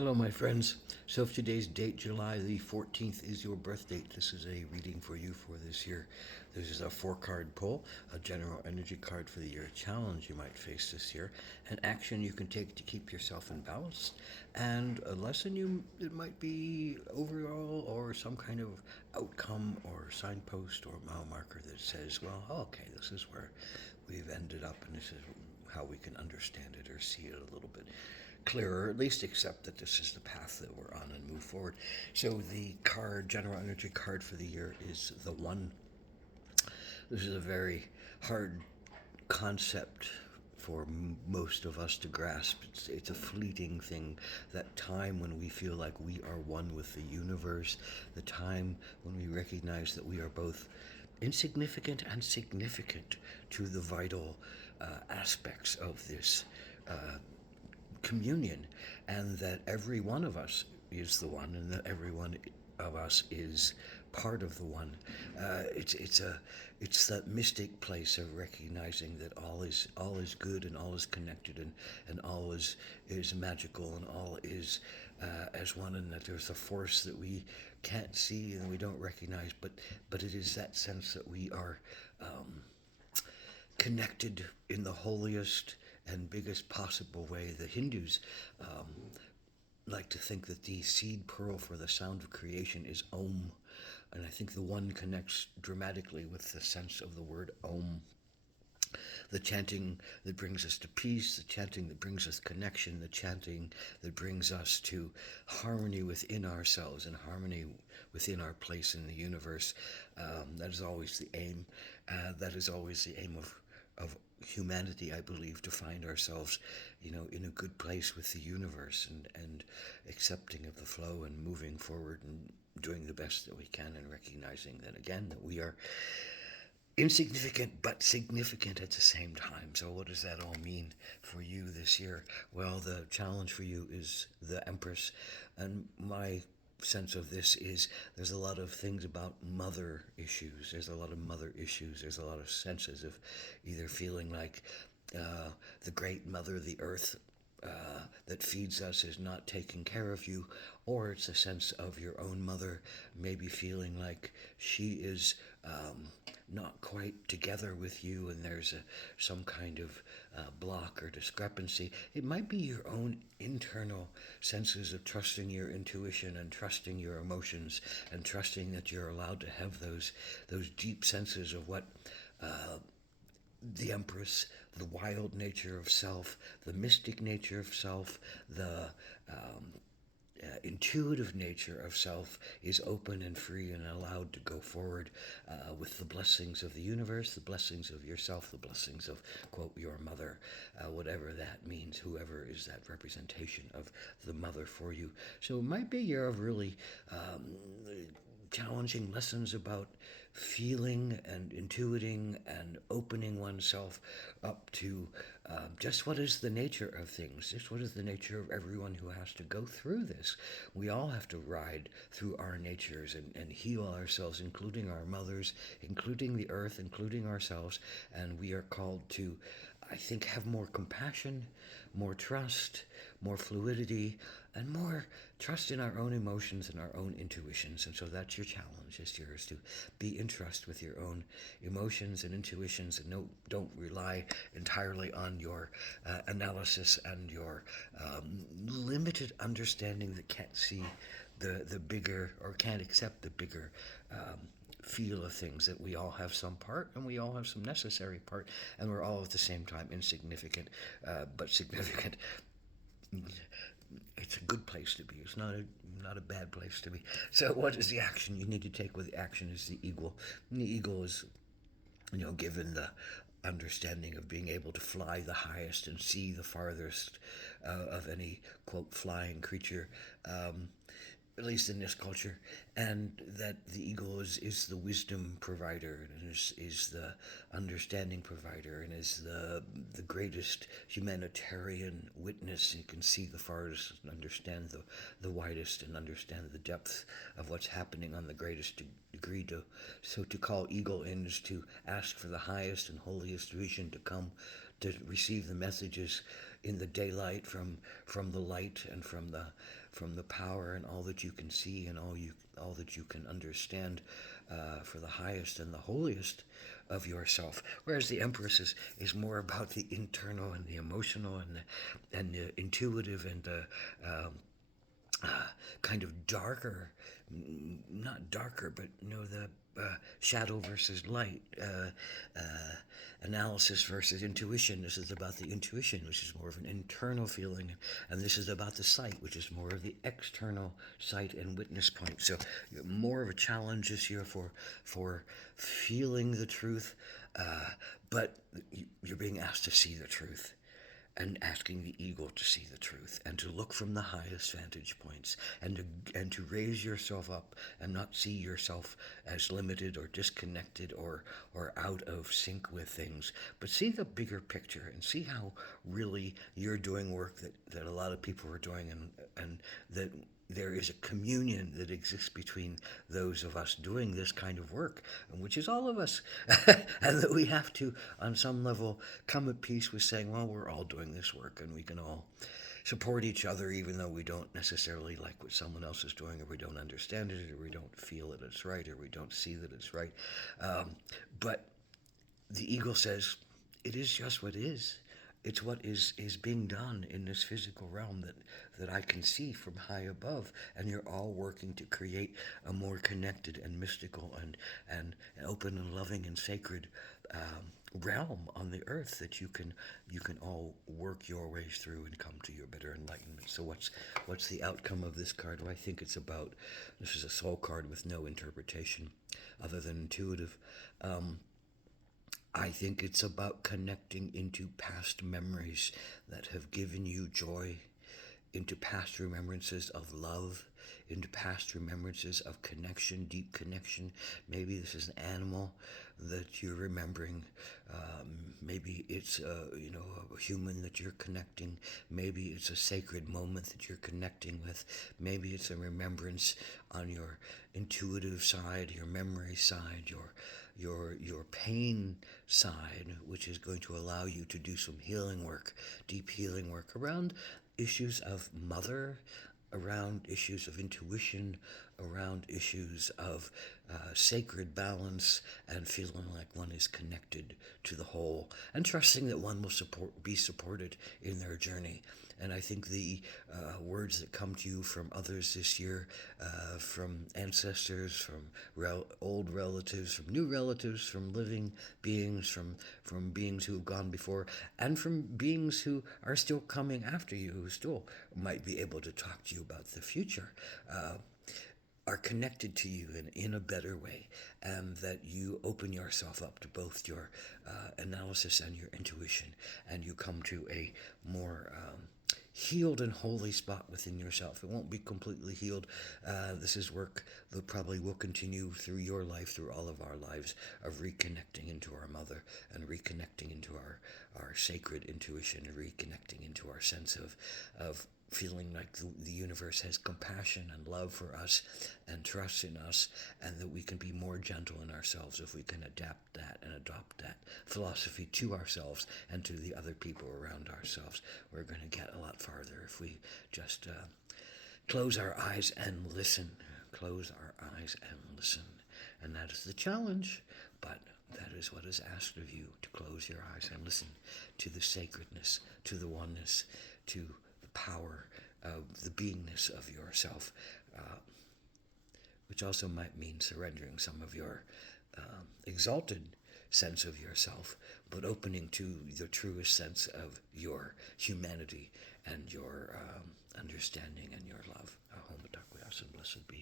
Hello, my friends. So, if today's date, July the 14th, is your birth date, this is a reading for you for this year. This is a four-card pull, a general energy card for the year, a challenge you might face this year, an action you can take to keep yourself in balance, and a lesson it might be overall, or some kind of outcome or signpost or mile marker that says, well, okay, this is where we've ended up, and this is how we can understand it or see it a little bit clearer, at least accept that this is the path that we're on and move forward. So the card, general energy card for the year, is the one. This is a very hard concept for most of us to grasp. It's a fleeting thing. That time when we feel like we are one with the universe, the time when we recognize that we are both insignificant and significant to the vital aspects of this communion, and that every one of us is the one, and that every one of us is part of the one. It's that mystic place of recognizing that all is good, and all is connected, and all is magical, and all is as one, and that there's a force that we can't see and we don't recognize, but it is that sense that we are connected in the holiest and biggest possible way. The Hindus like to think that the seed pearl for the sound of creation is Om, and I think the one connects dramatically with the sense of the word Om. The chanting that brings us to peace, the chanting that brings us connection, the chanting that brings us to harmony within ourselves and harmony within our place in the universe. That is always the aim. That is always the aim of humanity, I believe, to find ourselves, in a good place with the universe, and accepting of the flow and moving forward and doing the best that we can, and recognizing that, again, that we are insignificant but significant at the same time. So, what does that all mean for you this year? Well, the challenge for you is the Empress, and my sense of this is there's a lot of things about mother issues. There's a lot of mother issues. There's a lot of senses of either feeling like the great mother, the earth, that feeds us is not taking care of you, or it's a sense of your own mother maybe feeling like she is not quite together with you, and there's some kind of block or discrepancy. It might be your own internal senses of trusting your intuition and trusting your emotions and trusting that you're allowed to have those deep senses of what the Empress, the wild nature of self, the mystic nature of self, the intuitive nature of self is open and free and allowed to go forward with the blessings of the universe, the blessings of yourself, the blessings of, quote, your mother, whatever that means, whoever is that representation of the mother for you. So it might be a year of really challenging lessons about feeling and intuiting and opening oneself up to just what is the nature of things, just what is the nature of everyone who has to go through this. We all have to ride through our natures and heal ourselves, including our mothers, including the earth, including ourselves, and we are called to, I think, have more compassion, more trust, more fluidity, and more trust in our own emotions and our own intuitions. And so that's your challenge this year, is to be in trust with your own emotions and intuitions, and don't rely entirely on your analysis and your limited understanding that can't see the bigger, or can't accept the bigger feel of things, that we all have some part and we all have some necessary part, and we're all at the same time insignificant, but significant. It's a good place to be. It's not a bad place to be. So, what is the action you need to take? Well, the action is the eagle. And the eagle is, given the understanding of being able to fly the highest and see the farthest of any, quote, flying creature, at least in this culture, and that the eagle is the wisdom provider, and is the understanding provider, and is the greatest humanitarian witness. You can see the farthest and understand the widest and understand the depth of what's happening on the greatest degree. So to call eagle in is to ask for the highest and holiest vision to come to receive the messages in the daylight from the light and from the power and all that you can see and all that you can understand for the highest and the holiest of yourself. Whereas the Empress is more about the internal and the emotional and the intuitive and the kind of darker, not darker, but the shadow versus light, analysis versus intuition. This is about the intuition, which is more of an internal feeling, and this is about the sight, which is more of the external sight and witness point. So more of a challenge this year for feeling the truth, but you're being asked to see the truth, and asking the eagle to see the truth and to look from the highest vantage points and to raise yourself up and not see yourself as limited or disconnected or out of sync with things, but see the bigger picture and see how really you're doing work that a lot of people are doing, and that there is a communion that exists between those of us doing this kind of work, which is all of us, and that we have to, on some level, come at peace with saying, well, we're all doing this work, and we can all support each other, even though we don't necessarily like what someone else is doing, or we don't understand it, or we don't feel that it's right, or we don't see that it's right. But the eagle says, it is just what is. It's what is being done in this physical realm that I can see from high above, and you're all working to create a more connected and mystical and open and loving and sacred realm on the earth that you can all work your ways through and come to your better enlightenment. So what's the outcome of this card? Well, I think it's about, this is a soul card with no interpretation other than intuitive. I think it's about connecting into past memories that have given you joy, into past remembrances of love, into past remembrances of connection, deep connection. Maybe this is an animal that you're remembering. Maybe it's a human that you're connecting. Maybe it's a sacred moment that you're connecting with. Maybe it's a remembrance on your intuitive side, your memory side, your pain side, which is going to allow you to do some healing work, deep healing work around issues of mother, around issues of intuition, around issues of sacred balance, and feeling like one is connected to the whole, and trusting that one will be supported in their journey. And I think the words that come to you from others this year, from ancestors, from old relatives, from new relatives, from living beings, from beings who have gone before, and from beings who are still coming after you, who still might be able to talk to you about the future, are connected to you in a better way, and that you open yourself up to both your analysis and your intuition, and you come to a more healed and holy spot within yourself. It won't be completely healed. This is work that probably will continue through your life, through all of our lives, of reconnecting into our mother and reconnecting into our sacred intuition and reconnecting into our sense of feeling like the universe has compassion and love for us and trust in us, and that we can be more gentle in ourselves if we can adapt that and adopt that philosophy to ourselves and to the other people around ourselves. We're going to get a lot farther if we just close our eyes and listen. Close our eyes and listen. And that is the challenge, but that is what is asked of you, to close your eyes and listen to the sacredness, to the oneness, to the power of the beingness of yourself, which also might mean surrendering some of your exalted sense of yourself, but opening to the truest sense of your humanity and your understanding and your love. Ahom Atakwe Asan, blessed be.